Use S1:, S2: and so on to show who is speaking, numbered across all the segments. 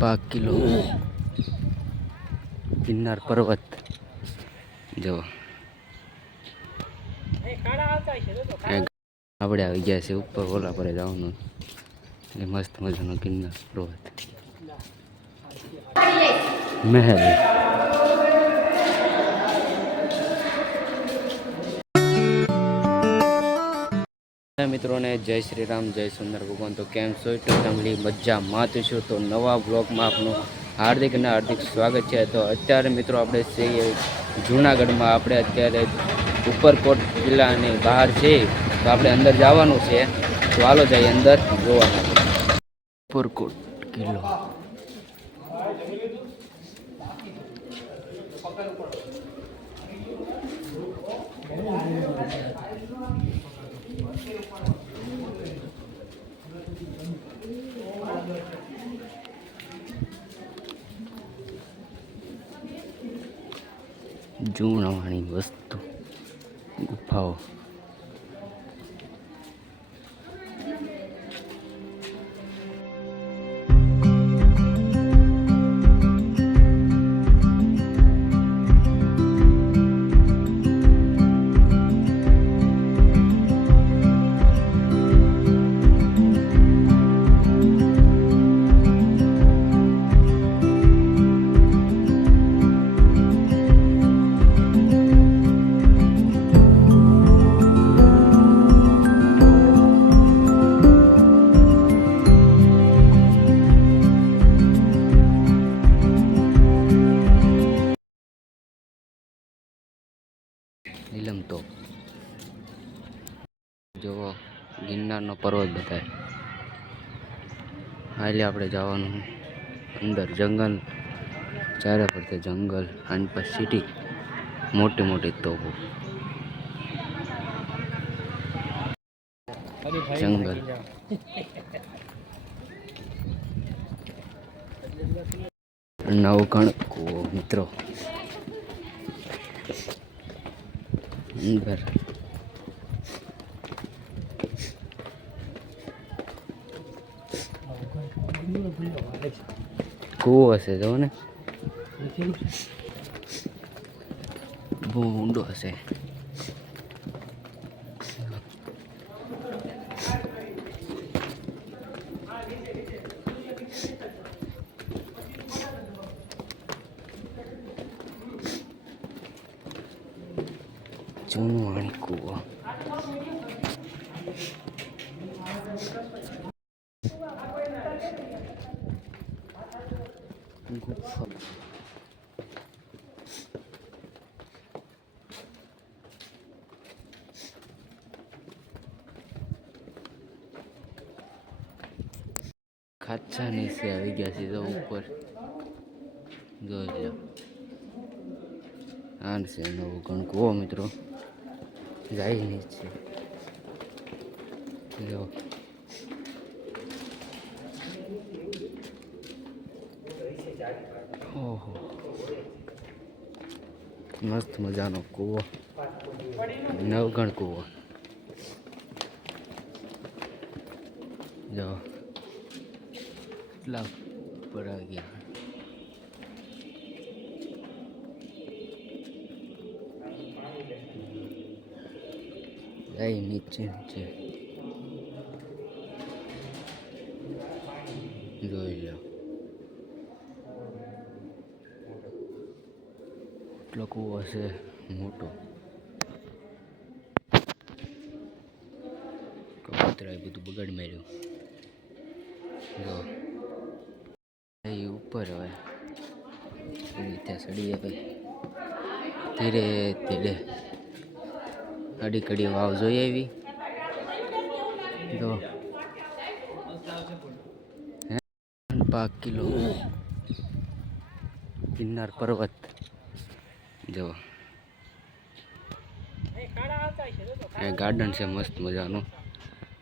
S1: પાક કિલો ગિરનાર પર્વત. જો. આપણે આવી ગયા છે ઉપર ઓલા પર જવાનું. એટલે મસ્ત મજાનો ગિરનાર પર્વત. મહેલ. મિત્રોને, જય શ્રી રામ, જય સુંદર ભગવાન. તો કેમ છો? તો તમને મજામાં તો છો. તો નવા બ્લોગમાં આપનું હાર્દિક અને હાર્દિક સ્વાગત છે. તો અત્યારે મિત્રો આપણે છીએ જૂનાગઢમાં. આપણે અત્યારે ઉપરકોટ કિલ્લાની બહાર છે તો આપણે અંદર જવાનું છે. તો હાલો જઈએ અંદર જોવાનું ઉપરકોટ કિલ્લો જૂનવાણી વસ્તુ. નીલમ તો જોવો, ગિરનારનો પર્વત બતાય હાલે આપણે જવાનું અંદર જંગલ. ચારે ફરતે જંગલ અને પછી સિટી મોટી મોટી તોપો જંગલ. નવગણ કુવો, મિત્રો. અંદર કૂવો હશે જો ને બહુ ઊંડો હશે જૂનું વાણી કૂવો ગુફા ખાચા નીચે આવી ગયા છે તો ઉપર જોઈ લો આ છે નવું કૂવો મિત્રો. જાય નીચે જો ઓહો. મસ્ત મજાનો કૂવો. નવગણ કૂવો. જો. કેટલા ઉપર ગયા? જાય નીચે નીચે. જોઈ લો. એટલો કૂવો હશે મોટો. કબૂતરા બધું બગાડી માર્યું. જો. એ ઉપર હવે. ત્યાં સડીએ ભાઈ. ધીરે ધીરે. અડી કડી વાવ જોઈ આવી. હે? પાક કિલો. ગિરનાર પર્વત. જો. ગાર્ડન છે, મસ્ત મજાનું.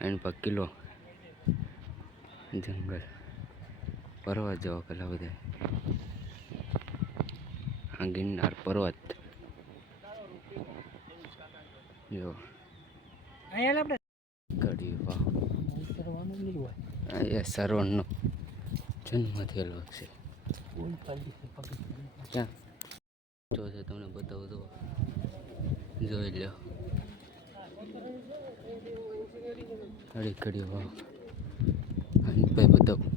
S1: એની પર કિલ્લો જંગલ. પર્વત જેવો પેલા બધા. આ ગિરનાર પર્વત. જો વાહ એ સરવણનો જન્મ થયેલો છે. ક્યાં? જો છે તમને બતાવું તો. જોઈ લો ઘડી ઘડી વાવ અહીં ભાઈ બતાવું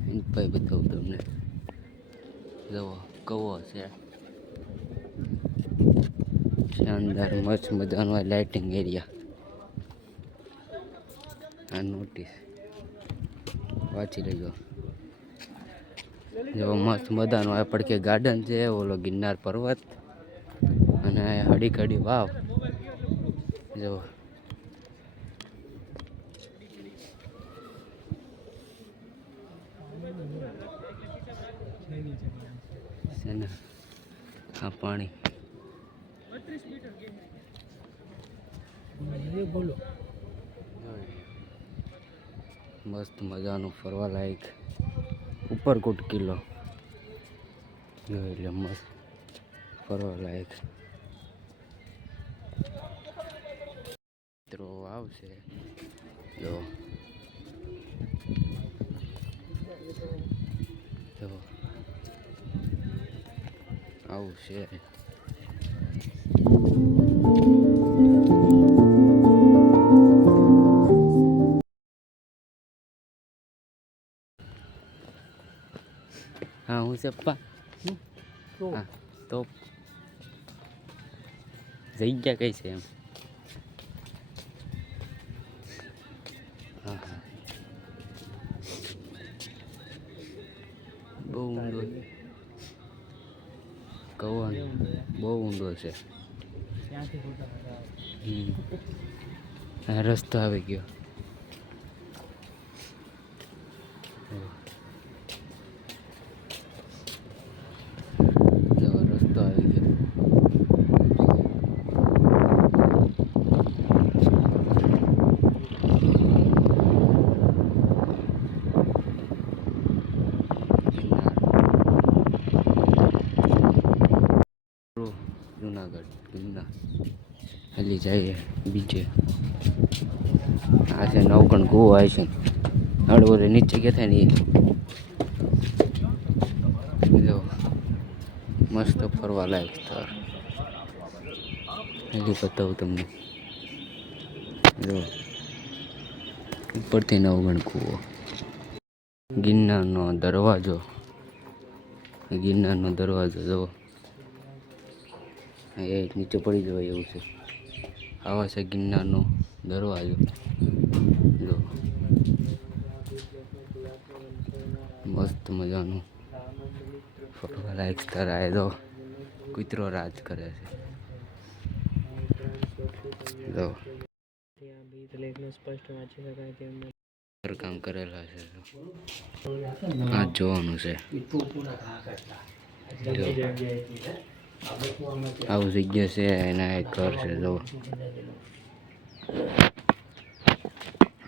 S1: અહીં ભાઈ બતાવું તમને જુઓ કવો છે શાનદાર મસ્ત મજાનો લાઇટિંગ એરિયા આ નોટિસ વાંચી લેજો. જો મસ્ત મજાનો આ પડકે ગાર્ડન છે, ઓલો ગિરનાર પર્વત. અને હડી કડી વાવ. જો. છે ને મીટર
S2: બોલો.
S1: મસ્ત મજાનું ફરવા લાયક ઉપરકોટ કિલ્લો. એટલે મસ્ત ફરવા લાયક. મિત્રો આવશે. જો. જો. આવું છે હા હું છે પપ્પા હા તો જગ્યા કઈ છે એમ હા હા બહુ ઊંડો કવન બહુ ઊંડો છે
S2: ત્યાંથી ફોટા
S1: હમ આ રસ્તો આવી ગયો જો રસ્તો આવી ગયો ગિરનાર. જુનાગઢ, ગિરનાર. હલી જઈએ બીજે. આ છે નવગણ કૂવો આવે છે. હળવરે નીચે ગયા થાય ને જો, મસ્ત ફરવા લાયક સ્થળ. હજી બતાવું તમને. જો, ઉપરથી નવગણ કૂવો ગિરનારનો દરવાજો. ગિરનારનો દરવાજો જો એ નીચે પડી જવાય એવું છે. આવા છે ગિરનારનો દરવાજો. જો. મસ્ત મજાનું. ફરવા લાયક આ તો કૂતરો રાજ કરે છે. જો. કામ કરેલા છે. આ જોવાનું છે. આવું જગ્યા છે, એના એક ઘર છે જો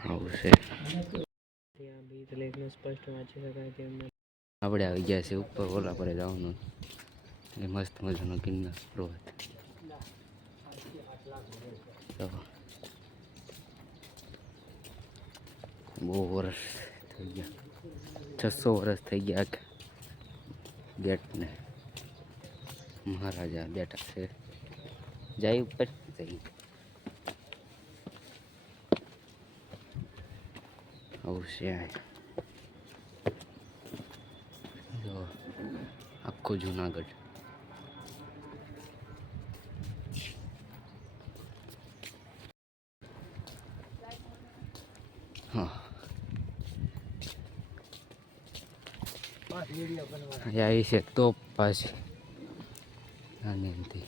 S1: આવું છે. આપણે આવી ગયા છે ઉપર, ઓલા પર જવાનું. એ મસ્ત મજાનો કિન્નર પર્વત બહુ વર્ષ થઈ ગયા. છસો વર્ષ થઈ ગયા ગેટને. મહારાજા બેઠા છે જાય ઉપર જઈ આવું છે આ. જો આખું જુનાગઢ હા અહીંયા આવી છે તોપ પાછી નાની એમથી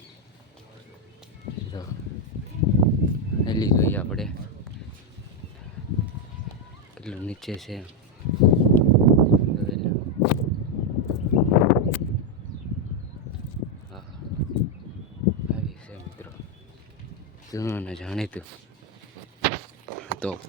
S1: જો, હેલી જોઈએ આપણે. કેટલું નીચે છે. આવી છે મિત્રો. જૂનું જાણીતું. તોપ